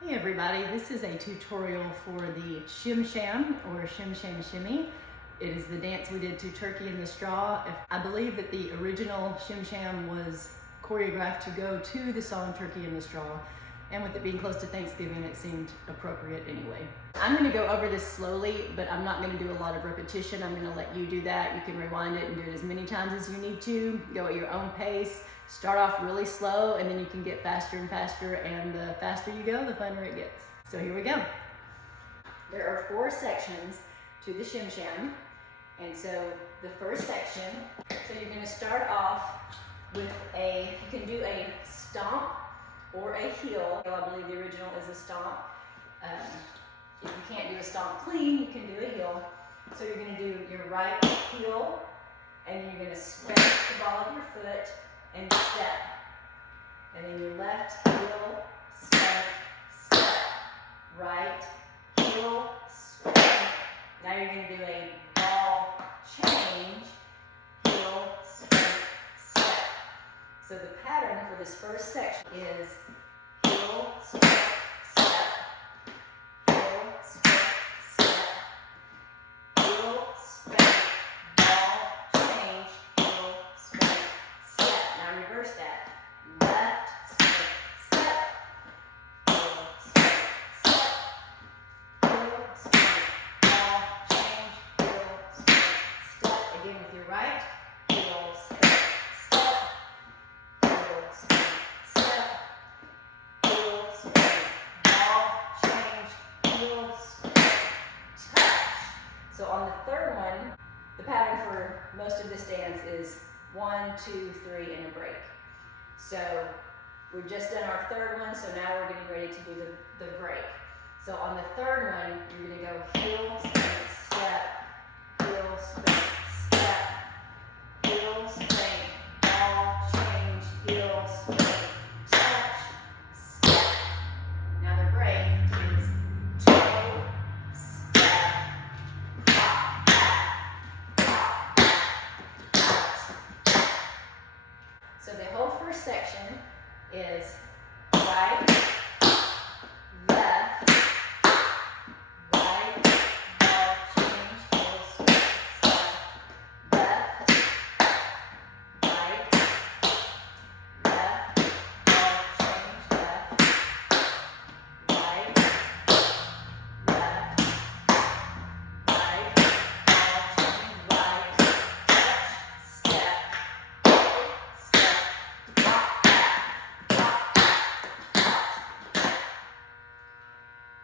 Hey everybody, this is a tutorial for the Shim Sham or Shim Sham Shimmy. It is the dance we did to Turkey in the Straw. I believe that the original Shim Sham was choreographed to go to the song Turkey in the Straw, and with it being close to Thanksgiving, it seemed appropriate anyway. I'm going to go over this slowly, but I'm not going to do a lot of repetition. I'm going to let you do that. You can rewind it and do it as many times as you need to. Go at your own pace. Start off really slow, and then you can get faster and faster, and the faster you go, the funner it gets. So here we go. There are 4 sections to the Shim Sham, and so the first section, so you're going to start off with you can do a stomp or a heel. I believe the original is a stomp. If you can't do a stomp clean, you can do a heel. So you're going to do your right heel, and then you're going to sweep the ball of your foot and step. And then your left heel, step, step. Right heel, step. Now you're going to do a ball change, heel, step, step. So the pattern for this first section is heel, step, step, heel, step, step, heel, step, ball, change, heel, step, step. Now reverse that. Left, step, step, heel, step, step, heel, step, ball, change, heel, step, step. Again with your right, heel, step, step, heel, step, step, heel, step, ball, change, heel, step, touch. So on the third one, the pattern for most of this dance is 1, 2, 3, and a break. So we've just done our third one, so now we're getting ready to do the break. So on the third one, you're going to go heel, spin, step, heel, spin, step, heel, spin, ball, change, heel, spin, touch, step. Now the break is toe, step, hop, back, out. So the whole first section is right, left, right, ball, change, heel, step, step, left, right, left, ball, change, left, right, left, right, ball, change, right, touch, step, step, hop, back, out.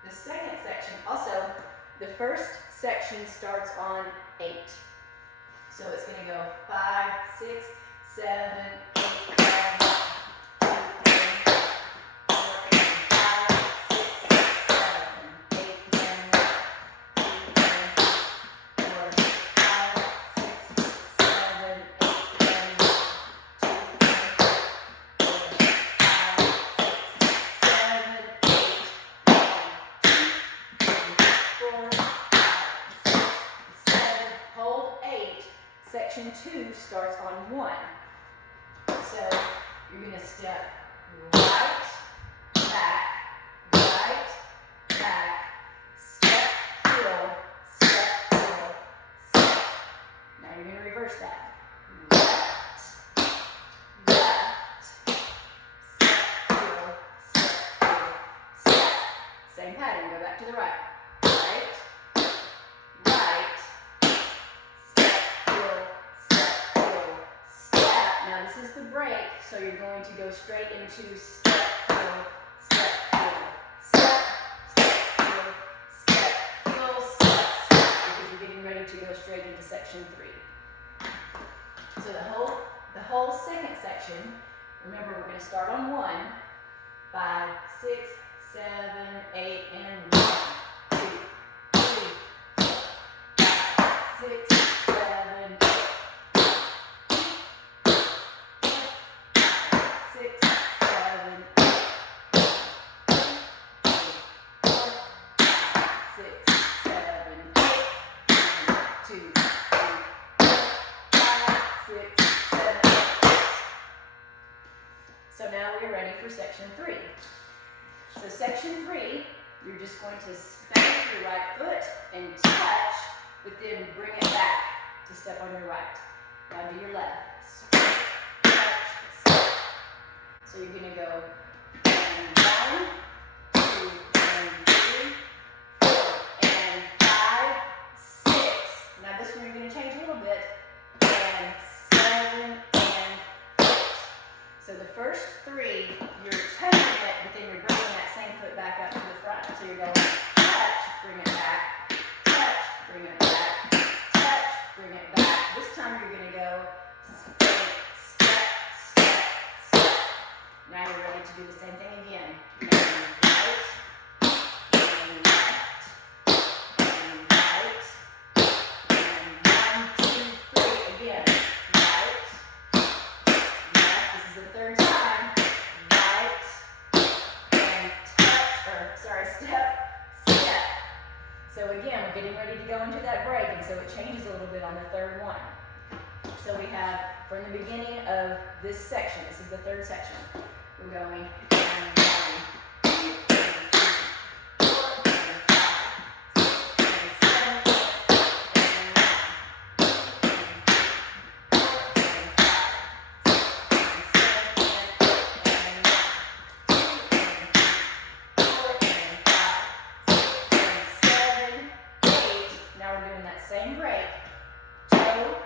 The second section, also, the first section starts on 8. So it's going to go 5, 6, 7, 8, 9, 2, 3, 4, 5, 6, 7, 8, 9, 2, 3, 4, 5, 6, 7, 8, 9, 2, 3, 4, 5, 6, 7, 8, 1, 2, 3, 4, 5, 6, 7. Hold 8. Section 2 starts on 1. So you're going to step right, back, step, heel, step, heel, step. Now you're going to reverse that. Left, step, heel, step, step. Same pattern, go back to the right. Right, step, heel, step. Now this is the break, so you're going to go straight into step, heel, step, step, heel, step, because you're getting ready to go straight into section 3. So the whole second section, remember we're going to start on 1, 5, 6, 7, 8, and 1, 2, 3, 4, 5, 6, 7, 8. 6, 7, 8. 4, 5, 6, 7, 8. 1, 2, 3, 4, 5, 6, 7, 8. So now we're ready for section 3. So So section 3, you're just going to spank your right foot and touch, but then bring it back to step on your right. Now do your left. Touch, step. So you're going to go 1, 2, and 3, 4, and 5, 6. Now this one you're going to change a little bit. And 7, and 8. So the first 3, you're touching it, but then you're bringing that same foot back up to the front. So you're going touch, bring it back, touch, bring it back, touch, bring it back. This time you're going to go step, step, step, step. Now you're ready to do the same thing again. And right, and left, and right, and 1, 2, 3. Again, right, left. This is the third time. Right, and touch, or sorry, step, step. So again, we're getting ready to go into that break, and so it changes a little bit on the third one. So we have, from the beginning of this section, this is the third section, we're going and 1, 2, and 3, 4, and 5, 6, and 7, 8, and 9, 2, and 3, 4, and 5, 6, and 7, and 8, and 9, 2, and 3, 4, and 5, 6, and 7, 8. Now we're doing that same break. Toe,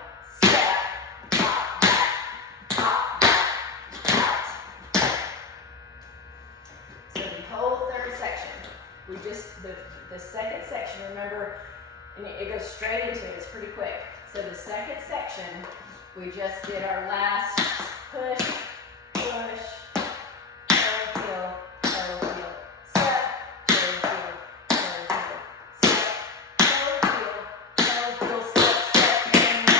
step, hop back, out. So the whole third section, we just, the second section, remember, and it goes straight into it, it's pretty quick. So the second section, we just did our last push, push, toe, heel, step, toe, heel, step, toe, heel, step, and 1.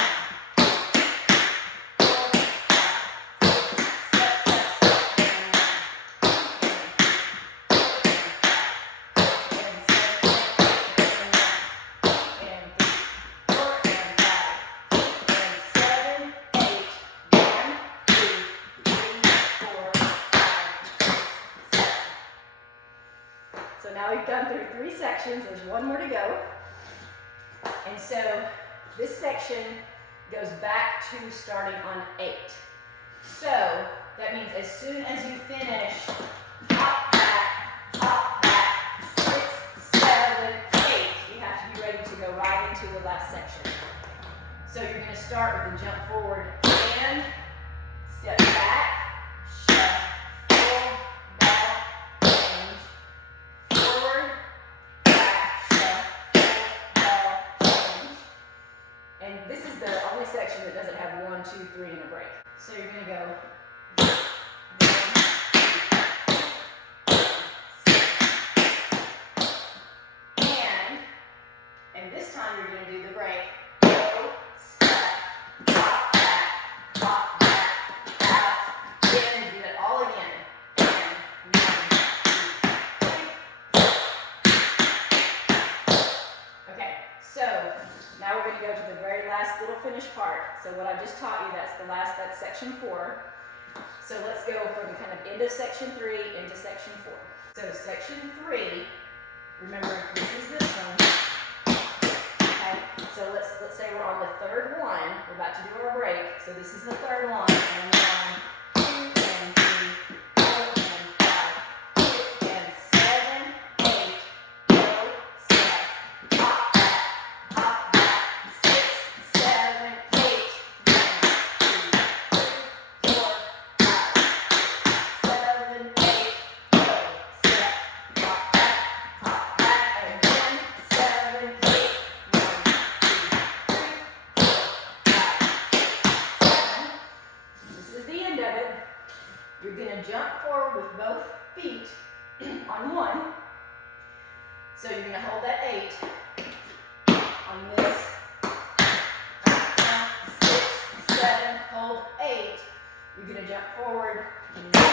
So now we've gone through 3 sections, there's 1 more to go. And so this section goes back to starting on 8. So that means as soon as you finish, hop back, 6, 7, 8. You have to be ready to go right into the last section. So you're going to start with the jump forward and step back, shuffle, back, change, forward, back, shuffle, back, change. And this is the only section that doesn't have 1, 2, 3 and a break. So you're going to go 1, 2, and this time you're going to do the break. Go, step, hop back, out. Then do it all again. And 1, 2, 3. Okay, so now we're going to go to the very last little finish part. So what I just taught you, that's section 4. So let's go from kind of end of section 3 into section 4. So section 3, remember this is this one. Okay, so let's say we're on the third one. We're about to do our break. So this is the third one. And 1, 2, and 3, 4, and 5, 6, and 7, 8. Go, step, hop back, 6, 7, 8. 1, 2, 3, 4, 5, 7, 8. Go, step, hop back, and 1, 7, 8. 1, 2, 3, 4, 5, 6, 7. This is the end of it. You're going to jump forward with both feet on 1. So you're going to hold that 8 on this. 6, 7, hold 8. You're going to jump forward in 1.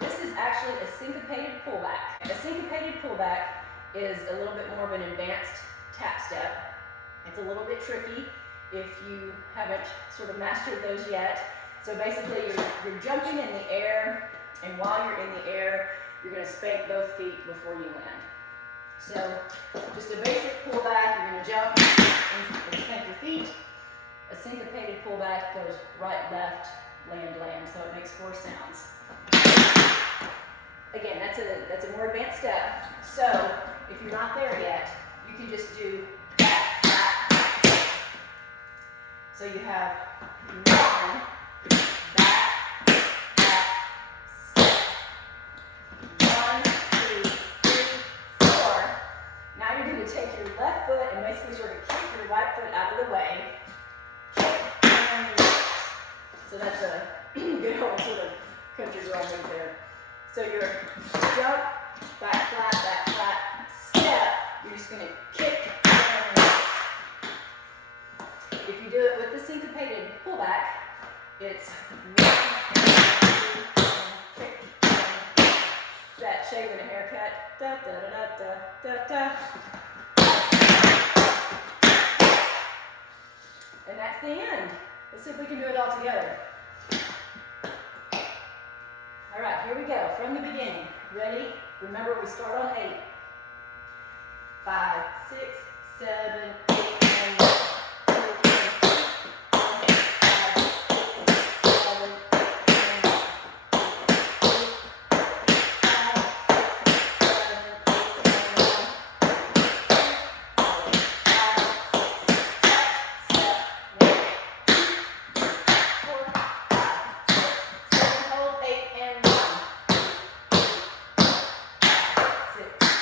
This is actually a syncopated pullback. A syncopated pullback is a little bit more of an advanced tap step. It's a little bit tricky if you haven't sort of mastered those yet. So basically you're jumping in the air, and while you're in the air, you're going to spank both feet before you land. So just a basic pullback, you're going to jump and spank your feet. A syncopated pullback goes right, left, land, land, so it makes 4 sounds. Again, that's a more advanced step. So if you're not there yet, you can just do back, back. So you have 1, back, back, step. 1, 2, 3, 4. Now you're going to take your left foot and basically sort of kick your right foot out of the way. So that's a good old sort of country girl move there. So you're jump, back flat, step. You're just going to kick. If you do it with the syncopated pullback, it's 1, 2, kick. That shave and a haircut. Da da da da da da. And that's the end. Let's see if we can do it all together. All right, here we go, from the beginning. Ready? Remember, we start on 8. 5, 6, 7, 8, and 1. 2, 3, 4, 5, 6, 7, 8, and 1. 2, 3, 5, 6, 7, 8, and 1. 5, 6,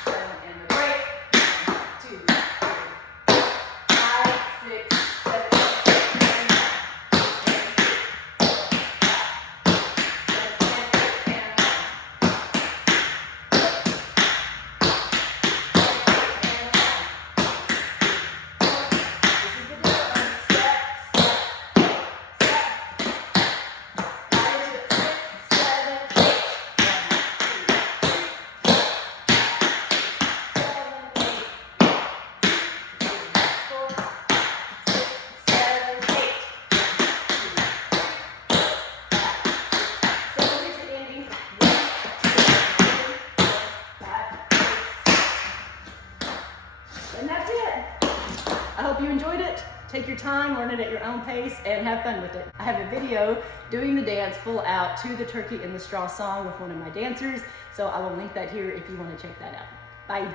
7, 8, 9, 10. And that's it. I hope you enjoyed it. Take your time, learn it at your own pace, and have fun with it. I have a video doing the dance full out to the Turkey in the Straw song with one of my dancers, so I will link that here if you want to check that out. Bye.